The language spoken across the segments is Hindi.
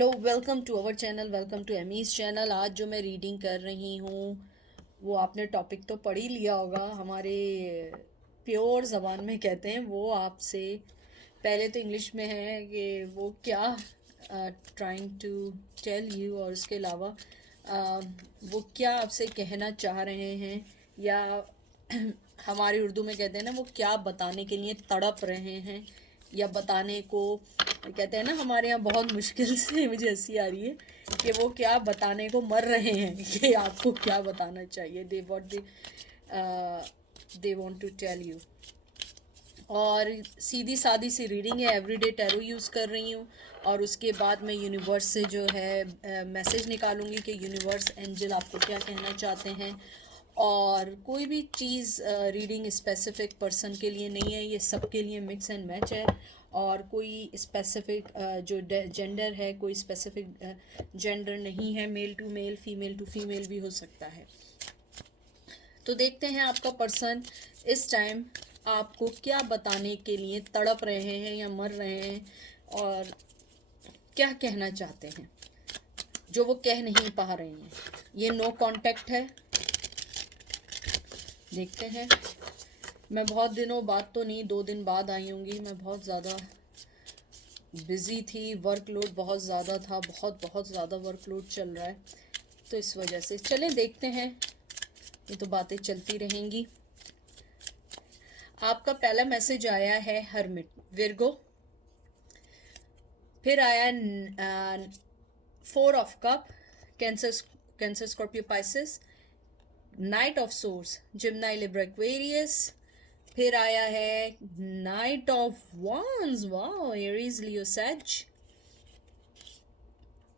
Hello, welcome to our channel, welcome to Amy's channel. आज जो मैं रीडिंग कर रही हूँ वो आपने टॉपिक तो पढ़ ही लिया होगा। हमारे प्योर ज़बान में कहते हैं वो आपसे पहले तो इंग्लिश में है कि वो क्या ट्राइंग टू टेल यू, और उसके अलावा वो क्या आपसे कहना चाह रहे हैं, या हमारी उर्दू में कहते हैं ना वो क्या बताने के लिए तड़प रहे हैं, या बताने को कहते हैं ना हमारे यहाँ बहुत मुश्किल से मुझे हंसी आ रही है कि वो क्या बताने को मर रहे हैं कि आपको क्या बताना चाहिए। They want to tell you. और सीधी सादी सी रीडिंग है, एवरीडे टैरो यूज़ कर रही हूँ। और उसके बाद मैं यूनिवर्स से जो है मैसेज निकालूंगी कि यूनिवर्स एंजल आपको क्या कहना चाहते हैं। और कोई भी चीज़ रीडिंग स्पेसिफिक पर्सन के लिए नहीं है, ये सबके लिए मिक्स एंड मैच है। और कोई स्पेसिफिक जो जेंडर है, कोई स्पेसिफिक जेंडर नहीं है, male to male, female to female भी हो सकता है। तो देखते हैं आपका पर्सन इस टाइम आपको क्या बताने के लिए तड़प रहे हैं या मर रहे हैं, और क्या कहना चाहते हैं जो वो कह नहीं पा रहे हैं। ये नो कांटेक्ट है। देखते हैं। मैं बहुत दिनों बाद तो नहीं, 2 दिन बाद आई होंगी। मैं बहुत ज़्यादा बिज़ी थी, वर्कलोड बहुत ज़्यादा था, बहुत ज़्यादा वर्कलोड चल रहा है, तो इस वजह से। चलें देखते हैं, ये तो बातें चलती रहेंगी। आपका पहला मैसेज आया है हर्मिट, विर्गो। फिर आया 4 of cups, Cancer, Scorpio, Pisces. Knight of swords, Gemini, Libra, Aquarius. फिर आया है knight of wands, wow, Aries, Leo, Sag.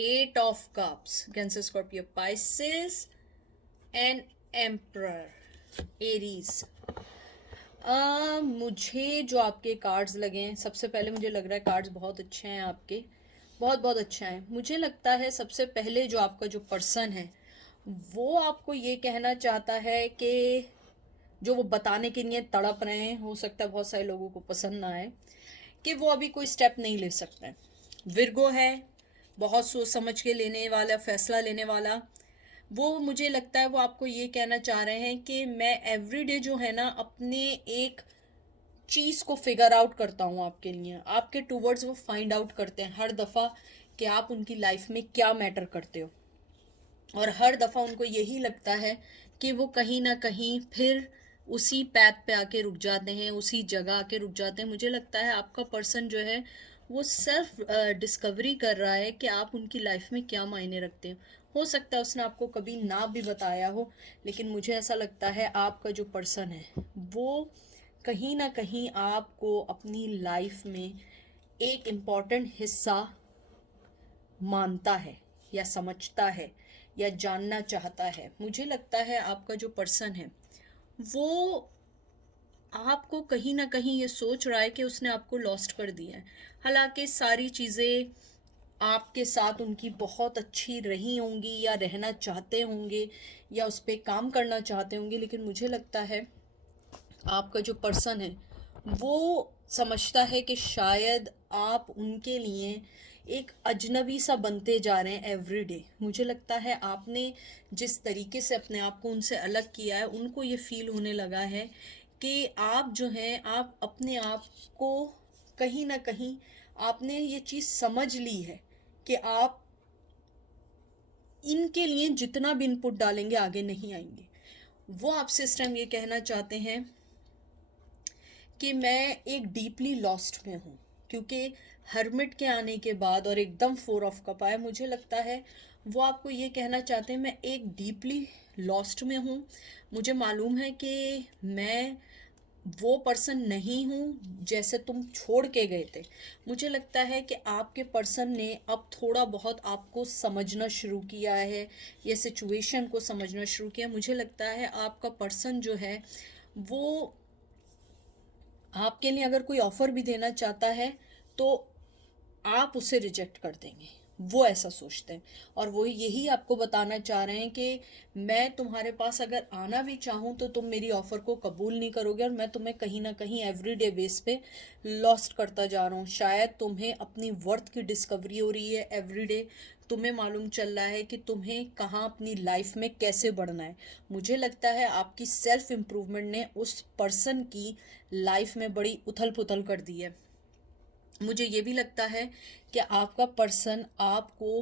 8 of cups, Cancer, Scorpio, Pisces and emperor, Aries. मुझे जो आपके कार्ड्स लगे हैं, सबसे पहले मुझे लग रहा है कार्ड्स बहुत अच्छे हैं आपके, बहुत बहुत अच्छा है। मुझे लगता है सबसे पहले जो आपका जो पर्सन है वो आपको ये कहना चाहता है कि जो वो बताने के लिए तड़प रहे हैं, हो सकता है बहुत सारे लोगों को पसंद ना आए, कि वो अभी कोई स्टेप नहीं ले सकते। विर्गो है, बहुत सोच समझ के लेने वाला, फैसला लेने वाला। वो मुझे लगता है वो आपको ये कहना चाह रहे हैं कि मैं एवरीडे जो है ना अपने एक चीज़ को फिगर आउट करता हूँ आपके लिए, आपके टूवर्ड्स वो फाइंड आउट करते हैं हर दफ़ा कि आप उनकी लाइफ में क्या मैटर करते हो। और हर दफ़ा उनको यही लगता है कि वो कहीं ना कहीं फिर उसी पैथ पे आके रुक जाते हैं, उसी जगह आके रुक जाते हैं। मुझे लगता है आपका पर्सन जो है वो सेल्फ डिस्कवरी कर रहा है कि आप उनकी लाइफ में क्या मायने रखते हैं। हो सकता है उसने आपको कभी ना भी बताया हो, लेकिन मुझे ऐसा लगता है आपका जो पर्सन है वो कहीं ना कहीं आपको अपनी लाइफ में एक इम्पॉर्टेंट हिस्सा मानता है, या समझता है, या जानना चाहता है। मुझे लगता है आपका जो पर्सन है वो आपको कहीं ना कहीं ये सोच रहा है कि उसने आपको लॉस्ट कर दिया है। हालांकि सारी चीज़ें आपके साथ उनकी बहुत अच्छी रही होंगी, या रहना चाहते होंगे, या उस पर काम करना चाहते होंगे, लेकिन मुझे लगता है आपका जो पर्सन है वो समझता है कि शायद आप उनके लिए एक अजनबी सा बनते जा रहे हैं एवरीडे। मुझे लगता है आपने जिस तरीके से अपने आप को उनसे अलग किया है, उनको ये फील होने लगा है कि आप जो हैं, आप अपने आप को कहीं ना कहीं आपने ये चीज़ समझ ली है कि आप इनके लिए जितना भी इनपुट डालेंगे आगे नहीं आएंगे। वो आपसे इस टाइम ये कहना चाहते हैं कि मैं एक डीपली लॉस्ट में हूँ, क्योंकि हर्मिट के आने के बाद और एकदम 4 ऑफ कप आया, मुझे लगता है वो आपको ये कहना चाहते हैं मैं एक डीपली लॉस्ट में हूँ। मुझे मालूम है कि मैं वो पर्सन नहीं हूँ जैसे तुम छोड़ के गए थे। मुझे लगता है कि आपके पर्सन ने अब थोड़ा बहुत आपको समझना शुरू किया है, ये सिचुएशन को समझना शुरू किया। मुझे लगता है आपका पर्सन जो है वो आपके लिए अगर कोई ऑफ़र भी देना चाहता है तो आप उसे रिजेक्ट कर देंगे। वो ऐसा सोचते हैं, और वो यही आपको बताना चाह रहे हैं कि मैं तुम्हारे पास अगर आना भी चाहूँ तो तुम मेरी ऑफ़र को कबूल नहीं करोगे, और मैं तुम्हें कहीं ना कहीं एवरीडे बेस पे लॉस्ट करता जा रहा हूँ। शायद तुम्हें अपनी वर्थ की डिस्कवरी हो रही है एवरीडे, तुम्हें मालूम चल रहा है कि तुम्हें कहाँ अपनी लाइफ में कैसे बढ़ना है। मुझे लगता है आपकी सेल्फ इम्प्रूवमेंट ने उस पर्सन की लाइफ में बड़ी उथल पुथल कर दी है। मुझे ये भी लगता है कि आपका पर्सन आपको,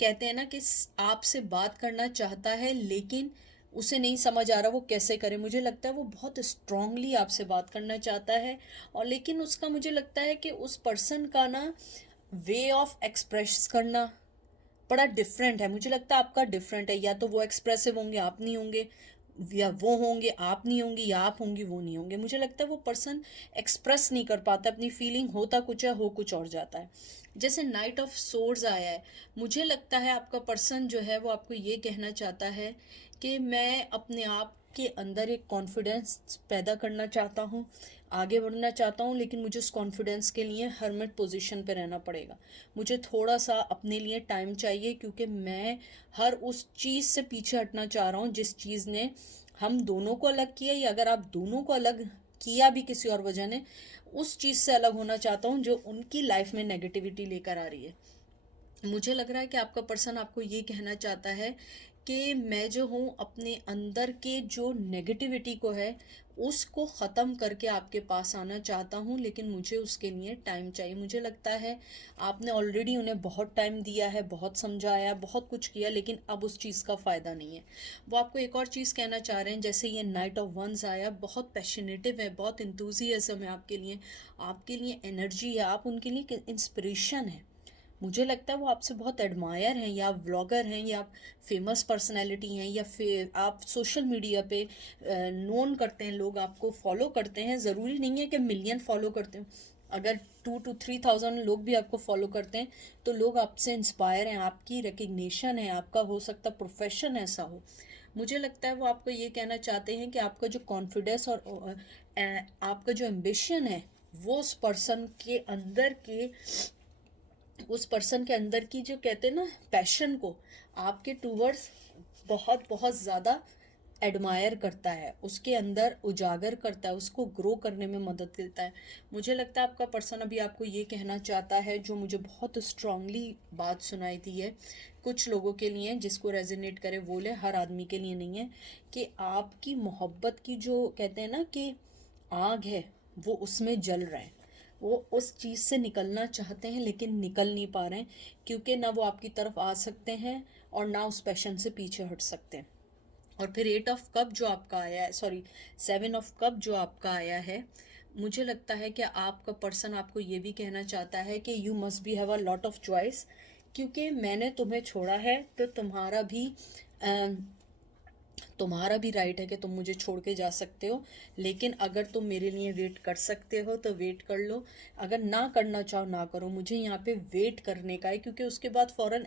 कहते हैं ना कि आपसे बात करना चाहता है लेकिन उसे नहीं समझ आ रहा वो कैसे करे। मुझे लगता है वो बहुत स्ट्रांगली आपसे बात करना चाहता है, और लेकिन उसका मुझे लगता है कि उस पर्सन का ना वे ऑफ एक्सप्रेस करना बड़ा डिफरेंट है। मुझे लगता है आपका डिफरेंट है, या तो वो एक्सप्रेसिव होंगे आप नहीं होंगे, या वो होंगे आप नहीं होंगे, या आप होंगी वो नहीं होंगे। मुझे लगता है वो पर्सन एक्सप्रेस नहीं कर पाता अपनी फीलिंग, होता कुछ है हो कुछ और जाता है। जैसे नाइट ऑफ सोर्ड्स आया है, मुझे लगता है आपका पर्सन जो है वो आपको ये कहना चाहता है कि मैं अपने आप के अंदर एक कॉन्फिडेंस पैदा करना चाहता हूँ, आगे बढ़ना चाहता हूँ, लेकिन मुझे उस कॉन्फिडेंस के लिए हर्मिट पोजीशन पे रहना पड़ेगा। मुझे थोड़ा सा अपने लिए टाइम चाहिए, क्योंकि मैं हर उस चीज़ से पीछे हटना चाह रहा हूँ जिस चीज़ ने हम दोनों को अलग किया, या अगर आप दोनों को अलग किया भी किसी और वजह ने, उस चीज़ से अलग होना चाहता हूँ जो उनकी लाइफ में नेगेटिविटी लेकर आ रही है। मुझे लग रहा है कि आपका पर्सन आपको ये कहना चाहता है कि मैं जो हूँ अपने अंदर के जो नेगेटिविटी को है उसको ख़त्म करके आपके पास आना चाहता हूँ, लेकिन मुझे उसके लिए टाइम चाहिए। मुझे लगता है आपने ऑलरेडी उन्हें बहुत टाइम दिया है, बहुत समझाया, बहुत कुछ किया, लेकिन अब उस चीज़ का फ़ायदा नहीं है। वो आपको एक और चीज़ कहना चाह रहे हैं, जैसे ये नाइट ऑफ वंस आया, बहुत पैशनेटिव है, बहुत इंथुजियाज्म है आपके लिए एनर्जी है, आप उनके लिए इंस्पिरेशन है। मुझे लगता है वो आपसे बहुत एडमायर हैं, या आप व्लॉगर हैं, या आप फेमस पर्सनैलिटी हैं, या फिर आप सोशल मीडिया पे नोन करते हैं, लोग आपको फॉलो करते हैं। ज़रूरी नहीं है कि मिलियन फॉलो करते हो, अगर 2 to 3,000 लोग भी आपको फॉलो करते हैं तो लोग आपसे इंस्पायर हैं, आपकी रिकग्निशन है, आपका हो सकता प्रोफेशन ऐसा हो। मुझे लगता है वो आपको ये कहना चाहते हैं कि आपका जो कॉन्फिडेंस और आपका जो एम्बिशन है वो उस पर्सन के अंदर की जो कहते हैं ना पैशन को आपके टूवर्ड्स बहुत बहुत ज़्यादा एडमायर करता है, उसके अंदर उजागर करता है, उसको ग्रो करने में मदद करता है। मुझे लगता है आपका पर्सन अभी आपको ये कहना चाहता है, जो मुझे बहुत स्ट्रांगली बात सुनाई थी है, कुछ लोगों के लिए जिसको रेजोनेट करे वो ले, हर आदमी के लिए नहीं है, कि आपकी मोहब्बत की जो कहते हैं ना कि आग है वो उसमें जल रहा है। वो उस चीज़ से निकलना चाहते हैं लेकिन निकल नहीं पा रहे हैं, क्योंकि ना वो आपकी तरफ आ सकते हैं और ना उस पैशन से पीछे हट सकते हैं। और फिर 8 ऑफ कप जो आपका आया है, सॉरी 7 ऑफ कप जो आपका आया है, मुझे लगता है कि आपका पर्सन आपको ये भी कहना चाहता है कि you must be have a lot of choice, क्योंकि मैंने तुम्हें छोड़ा है तो तुम्हारा भी राइट है कि तुम मुझे छोड़ के जा सकते हो, लेकिन अगर तुम मेरे लिए वेट कर सकते हो तो वेट कर लो, अगर ना करना चाहो ना करो। मुझे यहाँ पे वेट करने का है, क्योंकि उसके बाद फौरन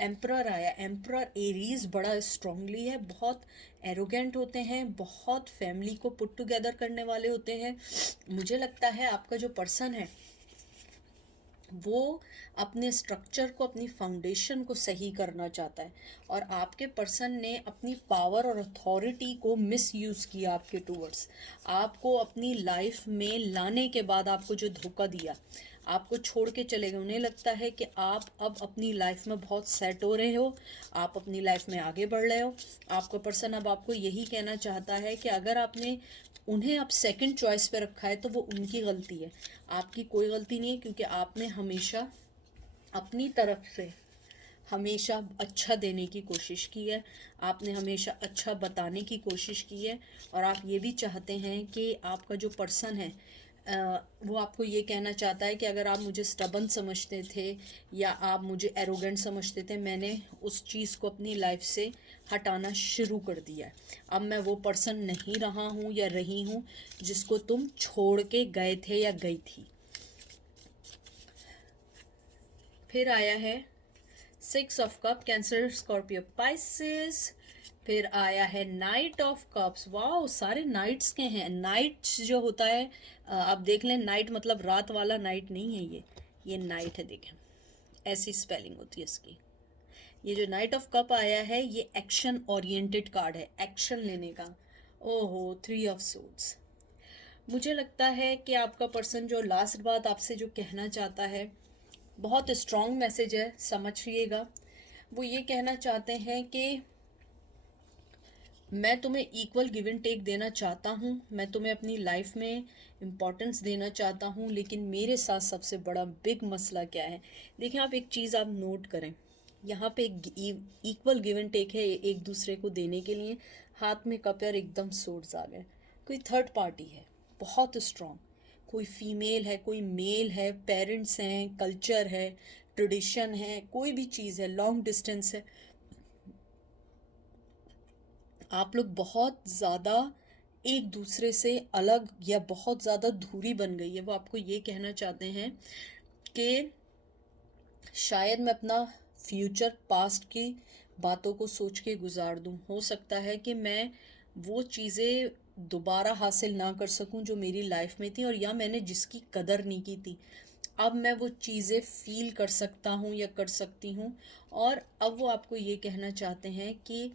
एम्परर आया। एम्परर एरीज बड़ा स्ट्रांगली है, बहुत एरोगेंट होते हैं, बहुत फैमिली को पुट टुगेदर करने वाले होते हैं। मुझे लगता है आपका जो पर्सन है वो अपने स्ट्रक्चर को, अपनी फाउंडेशन को सही करना चाहता है, और आपके पर्सन ने अपनी पावर और अथॉरिटी को मिसयूज़ किया आपके टूवर्ड्स। आपको अपनी लाइफ में लाने के बाद आपको जो धोखा दिया, आपको छोड़ के चले गए। उन्हें लगता है कि आप अब अपनी लाइफ में बहुत सेट हो रहे हो, आप अपनी लाइफ में आगे बढ़ रहे हो। आपका पर्सन अब आपको यही कहना चाहता है कि अगर आपने उन्हें आप सेकंड चॉइस पे रखा है तो वो उनकी गलती है, आपकी कोई गलती नहीं है, क्योंकि आपने हमेशा अपनी तरफ से हमेशा अच्छा देने की कोशिश की है, आपने हमेशा अच्छा बताने की कोशिश की है, और आप ये भी चाहते हैं कि आपका जो पर्सन है वो आपको ये कहना चाहता है कि अगर आप मुझे स्टबन समझते थे या आप मुझे एरोगेंट समझते थे, मैंने उस चीज़ को अपनी लाइफ से हटाना शुरू कर दिया है। अब मैं वो पर्सन नहीं रहा हूँ या रही हूँ जिसको तुम छोड़ के गए थे या गई थी। फिर आया है 6 of cups, Cancer, Scorpio, Pisces. फिर आया है नाइट ऑफ कप्स। वाह, सारे नाइट्स के हैं। नाइट्स जो होता है आप देख लें, नाइट मतलब रात वाला नाइट नहीं है, ये नाइट है, देखें ऐसी स्पेलिंग होती है इसकी। ये जो नाइट ऑफ कप आया है ये एक्शन ओरिएंटेड कार्ड है, एक्शन लेने का। ओहो, 3 ऑफ सोर्ड्स। मुझे लगता है कि आपका पर्सन जो लास्ट बात आपसे जो कहना चाहता है, बहुत स्ट्रॉन्ग मैसेज है, समझिएगा। वो ये कहना चाहते हैं कि मैं तुम्हें इक्वल गिव एंड टेक देना चाहता हूँ, मैं तुम्हें अपनी लाइफ में इम्पोर्टेंस देना चाहता हूँ, लेकिन मेरे साथ सबसे बड़ा बिग मसला क्या है। देखिए, आप एक चीज़ आप नोट करें, यहाँ पे एक इक्वल गिव एंड टेक है एक दूसरे को देने के लिए। हाथ में कप है और एकदम सोर्ड्स आ गए। कोई थर्ड पार्टी है बहुत स्ट्रॉन्ग, कोई फीमेल है, कोई मेल है, पेरेंट्स हैं, कल्चर है, ट्रेडिशन है, कोई भी चीज़ है, लॉन्ग डिस्टेंस है। आप लोग बहुत ज़्यादा एक दूसरे से अलग या बहुत ज़्यादा दूरी बन गई है। वो आपको ये कहना चाहते हैं कि शायद मैं अपना फ्यूचर पास्ट की बातों को सोच के गुजार दूं। हो सकता है कि मैं वो चीज़ें दोबारा हासिल ना कर सकूं जो मेरी लाइफ में थी, और या मैंने जिसकी कदर नहीं की थी, अब मैं वो चीज़ें फील कर सकता हूँ या कर सकती हूँ। और अब वो आपको ये कहना चाहते हैं कि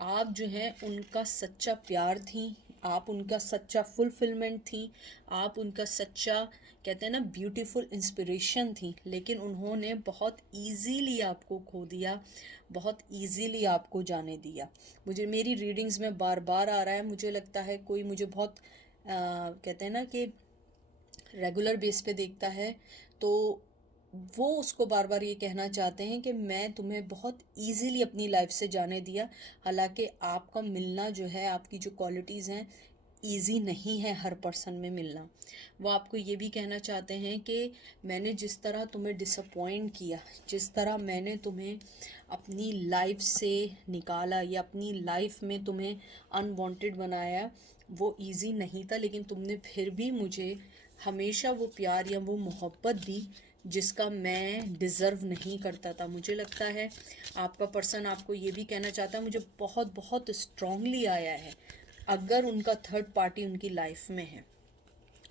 आप जो हैं उनका सच्चा प्यार थी, आप उनका सच्चा फुलफिलमेंट थी, आप उनका सच्चा, कहते हैं ना, ब्यूटीफुल इंस्पिरेशन थी, लेकिन उन्होंने बहुत इजीली आपको खो दिया, बहुत इजीली आपको जाने दिया। मुझे मेरी रीडिंग्स में बार बार आ रहा है, मुझे लगता है कोई मुझे बहुत कहते हैं ना कि रेगुलर बेस पे देखता है, तो वो उसको बार बार ये कहना चाहते हैं कि मैं तुम्हें बहुत इजीली अपनी लाइफ से जाने दिया। हालांकि आपका मिलना जो है, आपकी जो क्वालिटीज़ हैं, इजी नहीं है हर पर्सन में मिलना। वो आपको ये भी कहना चाहते हैं कि मैंने जिस तरह तुम्हें डिसअपॉइंट किया, जिस तरह मैंने तुम्हें अपनी लाइफ से निकाला या अपनी लाइफ में तुम्हें अनवांटेड बनाया, वो इजी नहीं था, लेकिन तुमने फिर भी मुझे हमेशा वो प्यार या वो मोहब्बत दी जिसका मैं डिज़र्व नहीं करता था। मुझे लगता है आपका पर्सन आपको ये भी कहना चाहता है, मुझे बहुत बहुत स्ट्रांगली आया है अगर उनका थर्ड पार्टी उनकी लाइफ में है।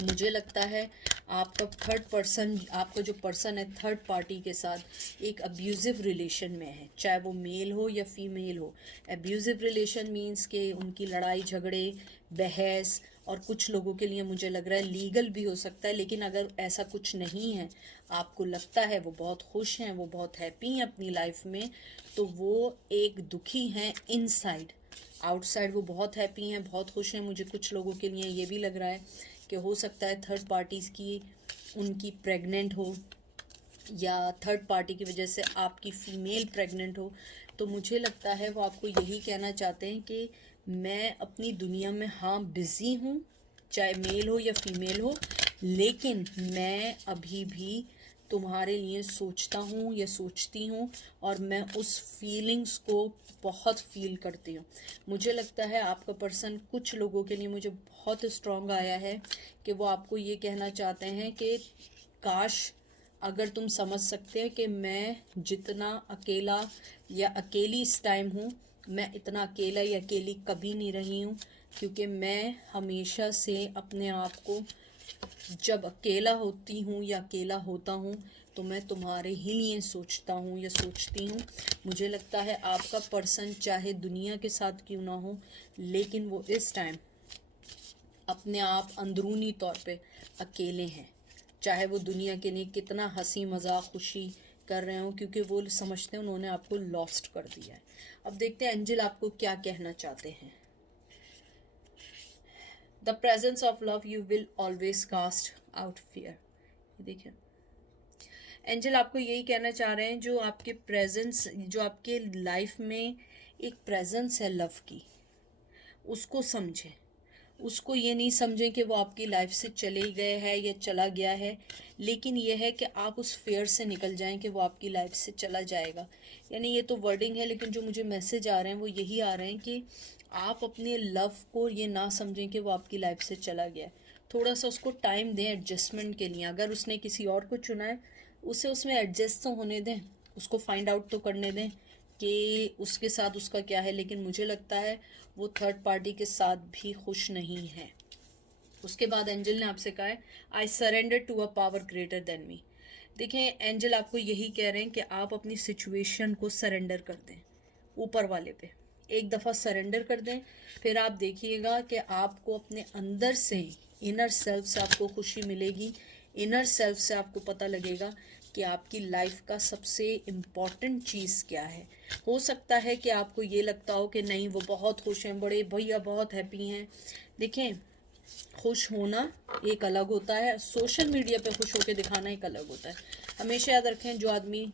मुझे लगता है आपका थर्ड पर्सन, आपका जो पर्सन है थर्ड पार्टी के साथ एक अब्यूज़िव रिलेशन में है, चाहे वो मेल हो या फीमेल हो। अब्यूज़िव रिलेशन मीन्स कि उनकी लड़ाई झगड़े, बहस, और कुछ लोगों के लिए मुझे लग रहा है लीगल भी हो सकता है। लेकिन अगर ऐसा कुछ नहीं है, आपको लगता है वो बहुत खुश हैं, वो बहुत हैप्पी हैं अपनी लाइफ में, तो वो एक दुखी हैं इनसाइड। आउटसाइड वो बहुत हैप्पी हैं, बहुत खुश हैं। मुझे कुछ लोगों के लिए ये भी लग रहा है कि हो सकता है थर्ड पार्टीज़ की उनकी प्रेग्नेंट हो, या थर्ड पार्टी की वजह से आपकी फ़ीमेल प्रेग्नेंट हो। तो मुझे लगता है वो आपको यही कहना चाहते हैं कि मैं अपनी दुनिया में, हाँ, बिज़ी हूँ, चाहे मेल हो या फीमेल हो, लेकिन मैं अभी भी तुम्हारे लिए सोचता हूँ या सोचती हूँ, और मैं उस फीलिंग्स को बहुत फील करती हूँ। मुझे लगता है आपका पर्सन कुछ लोगों के लिए मुझे बहुत स्ट्रॉन्ग आया है कि वो आपको ये कहना चाहते हैं कि काश अगर तुम समझ सकते हैं कि मैं जितना अकेला या अकेली इस टाइम हूँ, मैं इतना अकेला या अकेली कभी नहीं रही हूँ, क्योंकि मैं हमेशा से अपने आप को, जब अकेला होती हूँ या अकेला होता हूँ, तो मैं तुम्हारे ही लिए सोचता हूँ या सोचती हूँ। मुझे लगता है आपका पर्सन चाहे दुनिया के साथ क्यों ना हो, लेकिन वो इस टाइम अपने आप अंदरूनी तौर पे अकेले हैं, चाहे वो दुनिया के लिए कितना हंसी मजाक खुशी कर रहे हो, क्योंकि वो समझते हैं उन्होंने आपको लॉस्ट कर दिया है। अब देखते हैं एंजल आपको क्या कहना चाहते हैं। The presence of love you will always cast out fear. देखिए एंजल आपको यही कहना चाह रहे हैं, जो आपके प्रेजेंस, जो आपके लाइफ में एक प्रेजेंस है लव की, उसको समझें। उसको ये नहीं समझें कि वो आपकी लाइफ से चले गए हैं या चला गया है, लेकिन ये है कि आप उस फेयर से निकल जाएं कि वो आपकी लाइफ से चला जाएगा। यानी ये तो वर्डिंग है, लेकिन जो मुझे मैसेज आ रहे हैं वो यही आ रहे हैं कि आप अपने लव को ये ना समझें कि वो आपकी लाइफ से चला गया है। थोड़ा सा उसको टाइम दें एडजस्टमेंट के लिए। अगर उसने किसी और को चुना है, उसे उसमें एडजस्ट तो होने दें, उसको फाइंड आउट तो करने दें कि उसके साथ उसका क्या है। लेकिन मुझे लगता है वो थर्ड पार्टी के साथ भी खुश नहीं है। उसके बाद एंजल ने आपसे कहा है, I surrender to a power greater than me. देखें एंजल आपको यही कह रहे हैं कि आप अपनी सिचुएशन को सरेंडर कर दें ऊपर वाले पे, एक दफ़ा सरेंडर कर दें। फिर आप देखिएगा कि आपको अपने अंदर से, इनर सेल्फ से आपको खुशी मिलेगी। इनर सेल्फ से आपको पता लगेगा कि आपकी लाइफ का सबसे इम्पॉर्टेंट चीज़ क्या है। हो सकता है कि आपको ये लगता हो कि नहीं वो बहुत खुश हैं, बड़े भैया बहुत हैप्पी हैं। देखें खुश होना एक अलग होता है, सोशल मीडिया पे खुश होकर दिखाना एक अलग होता है। हमेशा याद रखें जो आदमी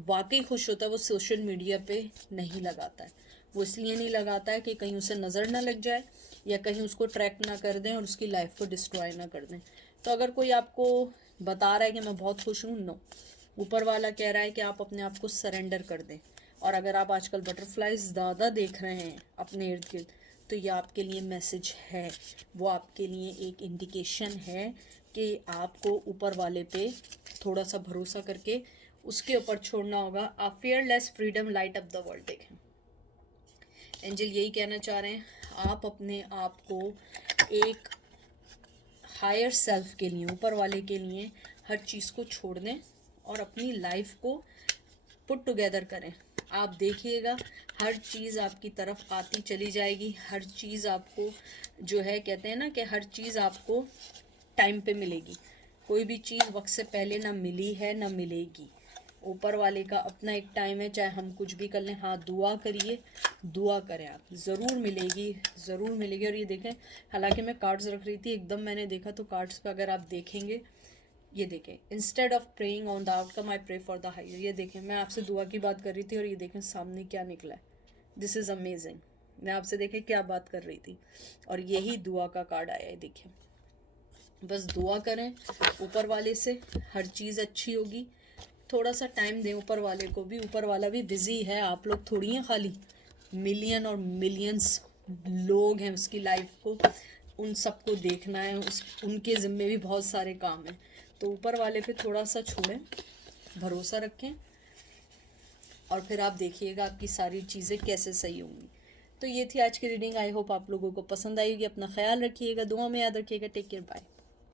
वाकई खुश होता है वो सोशल मीडिया पे नहीं लगाता है। वो इसलिए नहीं लगाता है कि कहीं उसे नज़र ना लग जाए या कहीं उसको ट्रैक ना कर दें और उसकी लाइफ को डिस्ट्रॉय ना कर दें। तो अगर कोई आपको बता रहा है कि मैं बहुत खुश हूँ, नो, ऊपर वाला कह रहा है कि आप अपने आप को सरेंडर कर दें। और अगर आप आजकल बटरफ्लाइज ज़्यादा देख रहे हैं अपने इर्द गिर्द, तो ये आपके लिए मैसेज है, वो आपके लिए एक इंडिकेशन है कि आपको ऊपर वाले पे थोड़ा सा भरोसा करके उसके ऊपर छोड़ना होगा। आप fearless freedom light up the world. देखें एंजल यही कहना चाह रहे हैं, आप अपने आप को एक हायर सेल्फ के लिए, ऊपर वाले के लिए हर चीज़ को छोड़ दें और अपनी लाइफ को पुट टुगेदर करें। आप देखिएगा हर चीज़ आपकी तरफ आती चली जाएगी। हर चीज़ आपको जो है, कहते हैं ना कि हर चीज़ आपको टाइम पे मिलेगी। कोई भी चीज़ वक्त से पहले ना मिली है ना मिलेगी। ऊपर वाले का अपना एक टाइम है, चाहे हम कुछ भी कर लें। हाँ, दुआ करिए, दुआ करें, आप ज़रूर मिलेगी, ज़रूर मिलेगी। और ये देखें, हालांकि मैं कार्ड्स रख रही थी, एकदम मैंने देखा तो कार्ड्स पे अगर आप देखेंगे, ये देखें, instead of praying on the outcome I pray for the higher. ये देखें, मैं आपसे दुआ की बात कर रही थी और ये देखें सामने क्या निकला है। This is amazing. मैं आपसे देखें क्या बात कर रही थी और यही दुआ का कार्ड आया है। देखें, बस दुआ करें ऊपर वाले से, हर चीज़ अच्छी होगी। थोड़ा सा टाइम दें ऊपर वाले को भी, ऊपर वाला भी बिज़ी है। आप लोग थोड़ी हैं खाली, मिलियन और मिलियंस लोग हैं उसकी लाइफ को, उन सबको देखना है, उनके ज़िम्मे भी बहुत सारे काम हैं। तो ऊपर वाले पे थोड़ा सा छोड़ें, भरोसा रखें और फिर आप देखिएगा आपकी सारी चीज़ें कैसे सही होंगी। तो ये थी आज की रीडिंग। आई होप आप लोगों को पसंद आएगी। अपना ख्याल रखिएगा, दुआ में याद रखिएगा। Take care, bye.